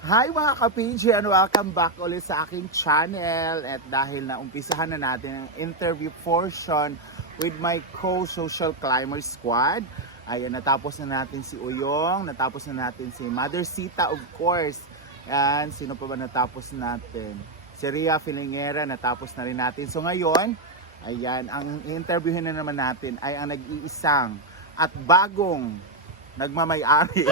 Hi mga ka-PG and welcome back ulit sa aking channel. At dahil na umpisahan na natin ang interview portion with my co-social climber squad. Ayun, natapos na natin si Uyong, natapos na natin si Mother Sita of course. And sino pa ba natapos natin? Si Ria Filingera, natapos na rin natin. So ngayon, ayan, ang interviewin na naman natin ay ang nag-iisang at bagong nagmamay-ari.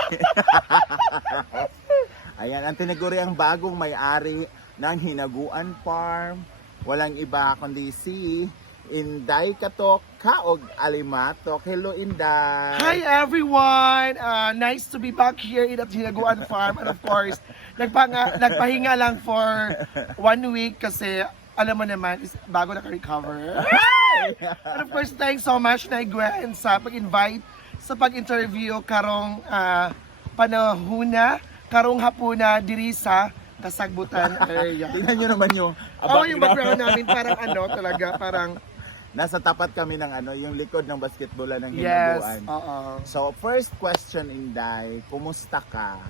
Ayan, ang tinaguri ang bagong may-ari ng Hinaguan Farm. Walang iba kundi si Inday Katok Kaog Alimatok. Hello, Inday! Hi everyone! Nice to be back here in at Hinaguan Farm. And of course, nagpahinga lang for 1 week kasi alam mo naman, bago naka-recover. And of course, thanks so much na Gwen sa pag-invite sa pag-interview karong panahuna, karong hapuna diri sa Kasagbutan area. Tingnan nyo naman yung Yung background namin parang talaga, parang nasa tapat kami ng yung likod ng basketballan ng yes, Hinaguan. oo. So, first question, Inday, kumusta ka?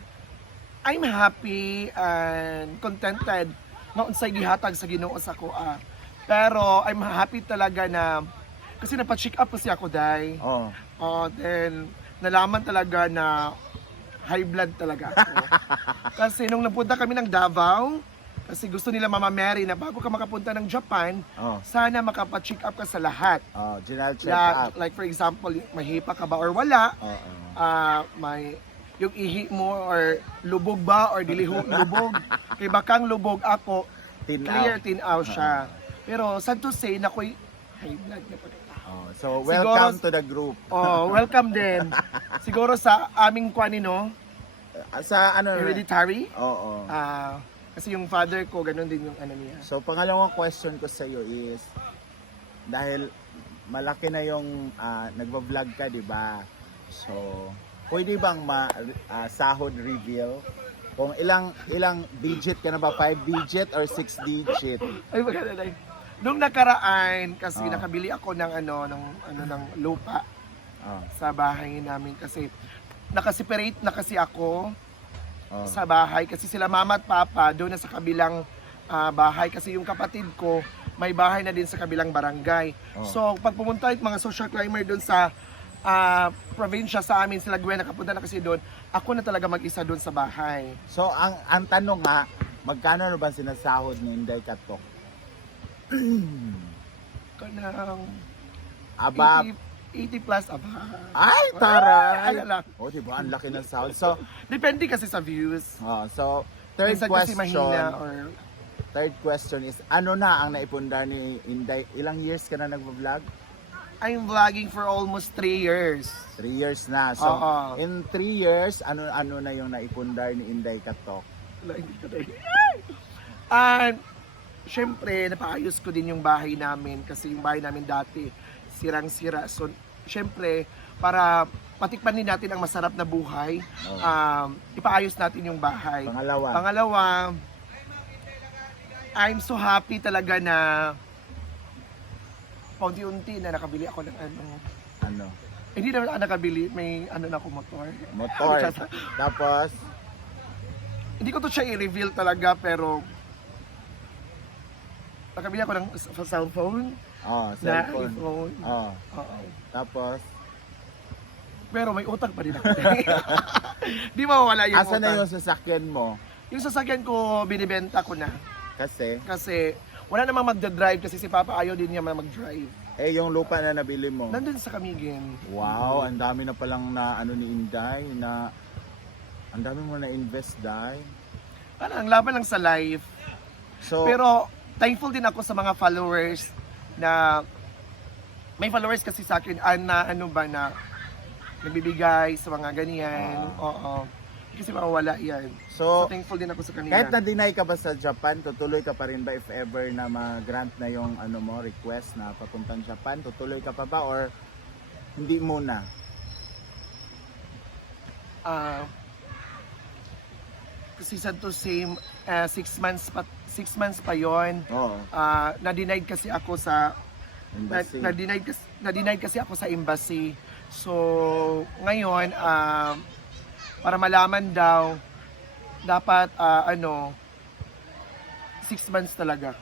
I'm happy and contented na unsay gihatag sa Ginoo sa ko. Pero I'm happy talaga na kasi napa-check up kasi ako dai. Oh. Then nalaman talaga na high blood talaga ako. Kasi nung napunta kami ng Davao, kasi gusto nila Mama Mary na bago ka makapunta ng Japan, sana makapa-check up ka sa lahat. General check up. Like for example, may hipa ka ba or wala? May yung ihi mo or lubog ba or dili lubog. Kay bakang lubog ako, tinaw siya. Pero sad to say na ko'y high blood na pagkatao. So welcome to the group. Welcome din. Siguro sa aming kwanino, Sa hereditary. Oo. Kasi yung father ko, ganun din yung niya. So pangalawang question ko sa iyo is, dahil malaki na yung nagva-vlog ka, di ba? So, pwede bang sahod reveal? Kung ilang digit ka na ba? 5 digit or 6 digit? Ay, maganda na. Nung nakaraan, kasi nakabili ako ng ng lupa sa bahay namin kasi nakaseparate na kasi ako sa bahay kasi sila mama at papa doon na sa kabilang bahay kasi yung kapatid ko may bahay na din sa kabilang barangay. So pag pumunta yung mga social climber doon sa probinsya sa amin sila Gwen nakapunta na kasi doon, ako na talaga mag-isa doon sa bahay. So ang tanong magkano na ba sinasahod ni Inday Katok? Kanang Abab 80 plus aba. Ay, taray! Ano lang. Diba? Ang laki ng sahod. So, depende kasi sa views. So, third Minsan kasi mahina or third question is, ano na ang naipundar ni Inday? Ilang years ka na nag-vlog? I'm vlogging for almost 3 years. 3 years na. So, in 3 years, ano na yung naipundar ni Inday Katok? Syempre, napaayos ko din yung bahay namin kasi yung bahay namin dati sirang-sira. So, syempre, para patikman din natin ang masarap na buhay, ipaayos natin yung bahay. Pangalawa, I'm so happy talaga na paunti-unti na nakabili ako ng Hindi naman ako nakabili, may na ako motor. Tapos? Hindi ko to siya i-reveal talaga pero nakabili ako ng cellphone. Cellphone. iPhone. Tapos? Pero may utang pa rin ako. Di mawawala yung Asa utang. na yung sasakyan mo? Yung sasakyan ko, binibenta ko na. Kasi wala namang magdadrive kasi si Papa ayaw din niya mag-drive. Yung lupa na nabili mo? Nandun sa Camiguin. Wow, ang dami na palang na ni Inday na ang dami mo na invest, Day. Ang laban lang sa life. So, pero thankful din ako sa mga followers na may followers kasi sa akin na nagbibigay sa mga ganyan. Kasi mawawala yan. So thankful din ako sa kanila. Kahit na-deny ka ba sa Japan, tutuloy ka pa rin ba if ever na ma-grant na yung request na papuntang Japan? Tutuloy ka pa ba or hindi muna? Kasi sad to say, 6 months pa yon. Na-denied kasi ako sa embassy. Na-denied kasi ako sa embassy. So ngayon para malaman daw dapat 6 months talaga.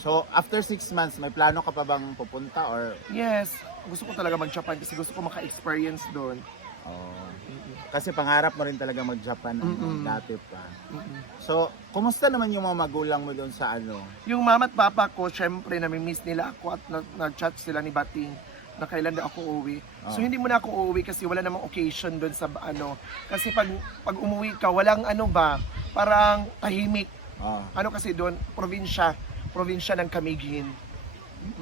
So, after 6 months, may plano ka pa bang pupunta or... Yes, gusto ko talaga mag-Japan kasi gusto ko maka-experience doon. Oh. Kasi pangarap mo rin talaga mag-Japan dati pa. Mm-mm. So, kumusta naman yung mga magulang mo doon sa ano? Yung mama at papa ko, syempre, nami-miss nila ako at nag-chat sila ni Bating na kailan daw ako uuwi. So, hindi mo na ako uuwi kasi wala namang occasion doon sa ano. Kasi pag umuwi ka, walang parang tahimik. Oh. Kasi doon, probinsya ng Camiguin.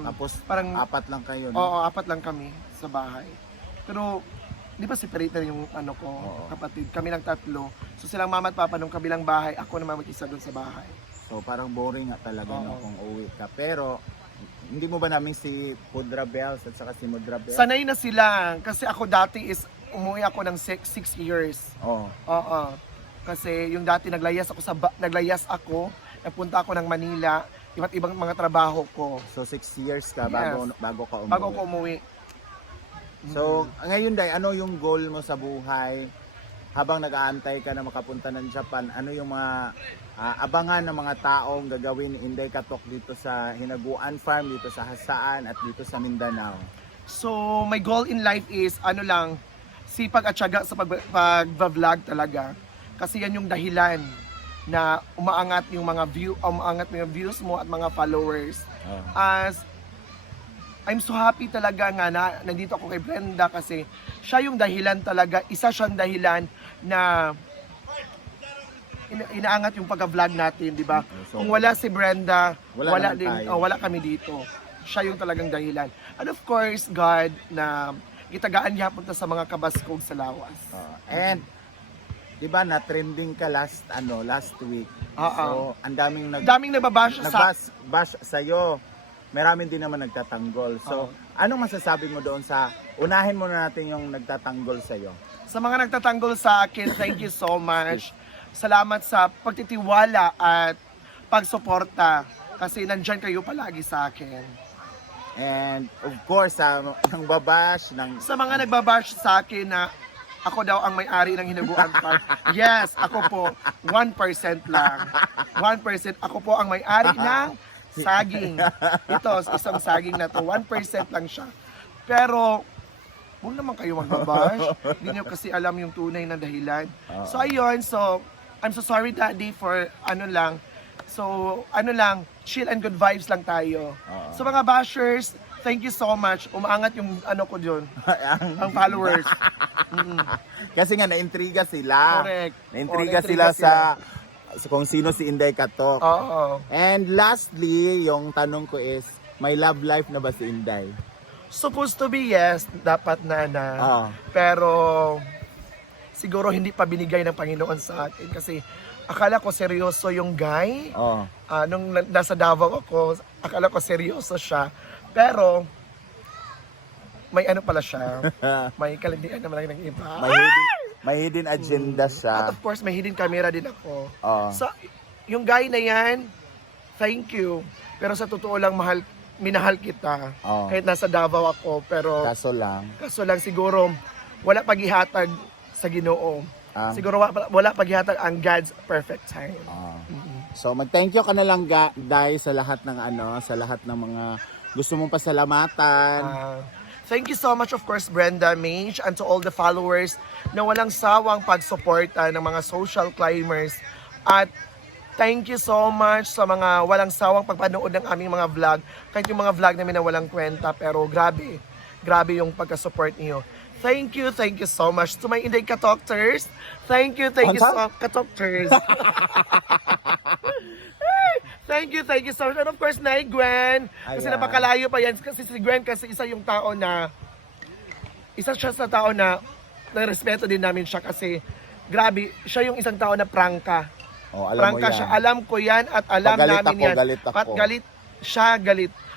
Tapos, Parang, 4 lang kayo, no? oo, 4 lang kami sa bahay. Pero, di ba separate na yung kapatid? Kami lang 3. So silang mama at papa nung kabilang bahay, ako naman mag-isa doon sa bahay. So, parang boring nga talaga no, Oo. kung uwi ka. Pero, hindi mo ba namin si Pudra Bells at saka si Mudra Bells? Sanay na sila. Kasi ako dati umuwi ako ng 6 years. Oh. Oo. Kasi yung dati naglayas ako, napunta ako ng Manila, iba't ibang mga trabaho ko. So, 6 years ka Yes. bago ka umuwi. Bago ako umuwi. So, ngayon Day, ano yung goal mo sa buhay? Habang nag-aantay ka na makapunta ng Japan, ano yung mga abangan ng mga taong gagawin ni Inday Katok dito sa Hinaguan Farm, dito sa Hasaan at dito sa Mindanao? So, my goal in life is, sipag at syaga sa pag-vlog talaga. Kasi yan yung dahilan na umaangat yung mga views mo at mga followers. Oh. As I'm so happy talaga nga na nandito ako kay Brenda kasi siya yung dahilan talaga, isa siyang dahilan na inaangat yung pagka-vlog natin, di ba? So, Kung wala si Brenda, wala naman tayo. wala kami dito. Siya yung talagang dahilan. And of course, God na gitagaan niya punta sa mga kabaskog sa lawas. And, di ba, na-trending ka last week. So, ang daming Daming nababash sa bash sa'yo. Marami din naman nagtatanggol. So, anong masasabi mo doon sa, unahin muna natin yung nagtatanggol sa'yo? Sa mga nagtatanggol sa akin, thank you so much. Salamat sa pagtitiwala at pagsuporta kasi nandyan kayo palagi sa akin. And of course, ng babash, Sa mga nagbabash sa akin na ako daw ang may-ari ng Hinaguan Park. Yes, ako po, 1% lang. 1%, ako po ang may-ari ng saging. Ito, isang saging na to, 1% lang siya. Pero, huwag naman kayo magbabash. Hindi nyo kasi alam yung tunay na dahilan. So, ayun. So, I'm so sorry, Daddy, for chill and good vibes lang tayo. So, mga bashers, thank you so much. Umaangat yung ko dun, ang followers. Kasi nga, naintriga sila. Correct. Naintriga Naintriga sila sa kung sino si Inday Katok. Oo. And lastly, yung tanong ko is, may love life na ba si Inday? Supposed to be yes, dapat na. Pero siguro hindi pa binigay ng Panginoon sa akin kasi akala ko seryoso yung guy. Nung nasa Davao ako, akala ko seryoso siya. Pero may pala siya. May kalindian naman ng iba. May hidden agenda siya. At of course, may hidden camera din ako. Oh. So, yung guy na yan, thank you. Pero sa totoo lang, minahal kita. Oh. Kahit nasa Davao ako, pero Kaso lang, siguro, wala paghihatag sa Ginoo. Siguro wala paghihatag ang God's perfect time. So, mag-thank you ka na lang, Day, sa lahat ng sa lahat ng mga gusto mong pasalamatan. Thank you so much, of course, Brenda, Mage, and to all the followers na walang sawang pagsuporta ng mga social climbers. At thank you so much sa mga walang sawang pagpanood ng aming mga vlog. Kahit yung mga vlog namin na walang kwenta, pero grabe yung pagka-support niyo. Thank you so much to my Inday Katokters. Thank you so Katokters. Thank you so much. And of course, Nay Gwen. Kasi Ayan. napakalayo pa yan. Kasi si Gwen isa siya sa tao na respeto din namin siya kasi grabe, siya yung isang tao na prangka. Alam mo yan. Siya. Alam ko yan at alam namin yan. Galit ako. Galit siya.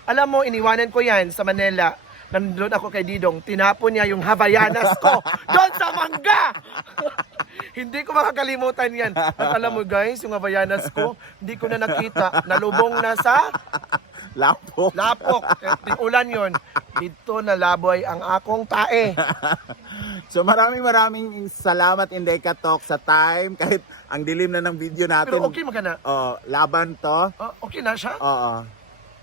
Alam mo, iniwanan ko yan sa Manila. Nandun ako kay Didong, tinapon niya yung Havaianas ko doon sa mangga! Hindi ko makakalimutan yan. At alam mo guys, yung Havaianas ko, hindi ko na nakita. Nalubong na sa Lapok. Tinulan yon. Dito nalaboy ang akong tae. So maraming salamat Inday Katok sa time kahit ang dilim na ng video natin. Pero okay magana. Laban to. Okay na siya?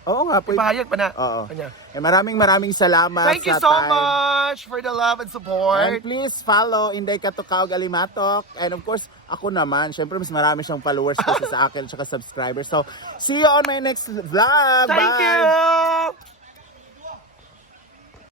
Oo nga, pwede. Ipahayag pa na. Oo. Kanya. Maraming salamat Thank you sa so time. much for the love and And support. please follow Inday Katok Alimatok. And of course, ako naman, syempre mas marami siyang followers kasi sa akin at subscribers. So, see you on my next vlog. Thank Bye! you!